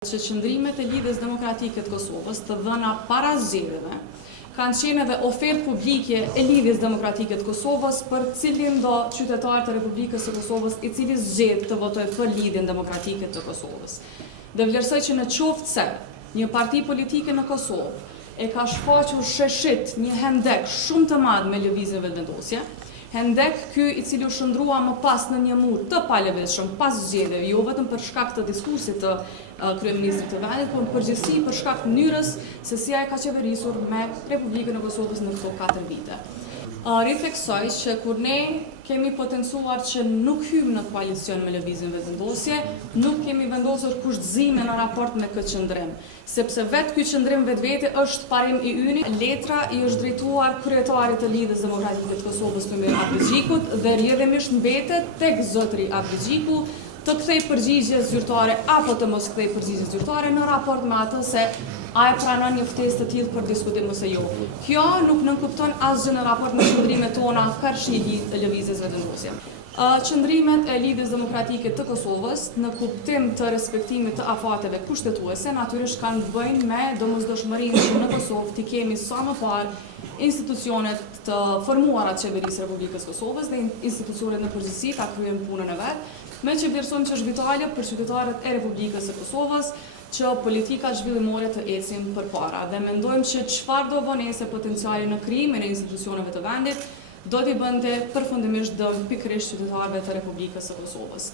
Që qëndrimet e Lidhjes Demokratike të Kosovës të dhëna para zgjedhjeve kanë qenë edhe ofertë publike e Lidhjes Demokratike të Kosovës për cilin do qytetar të Republikës së Kosovës i cili zgjedh të votojë për Lidhjen Demokratike të Kosovës. Dhe vlerësoj që në qoftë se një parti politike në Kosovë e ka shfaqur sheshit një hendek shumë të madh me lëvizjen vetëvendosje, hendek ky i cili u shndrua më pas në një mur të palevizshëm pas zgjedhjeve, jo vetëm për shkak të diskursit të kryeministrit të vendit, por në përgjithësi për shkak të mënyrës se si ai ka qeverisur me Republikën e Kosovës në këto 4 vite. Rifleksoj që kur ne kemi potencuar që nuk hymë në koalicion me lëvizjen vetëvendosje, nuk kemi vendosur kushtëzime në raport me këtë qëndrim, sepse vetë ky qëndrim vetvete është parim i yni. Letra i është drejtuar kryetarit të Lidhjes Demokratike të Kosovës Femir Abdixhikut dhe rrjedhimisht mbetet tek zotëri Abdixhiku të kthej përgjigje zyrtare apo të mos kthej përgjigje zyrtare në raport me atë se a e pranon një ftesë të tillë për diskutim ose jo. Kjo nuk nënkupton asgjë në raport me qëndrimet tona përfshi lëvizjes vetëvendosje. Qëndrimet e Lidhjes Demokratike të Kosovës në kuptim të respektimit të afateve kushtetuese natyrisht kanë të bëjnë me domosdoshmërinë që në Kosovë të kemi sa më parë institucionet të formuara të qeverisë Republikës Kosovës dhe institucionet në përgjithësi ta kryejnë punën e vet, me që vlerësojmë që është vitale për qytetarët e Republikës së Kosovës që politika zhvillimore të ecin përpara dhe mendojmë që çfarë do vonese potenciali në krijimin e institucioneve të vendit do t'i bënte përfundimisht dëm pikërisht qytetarëve të Republikës së Kosovës.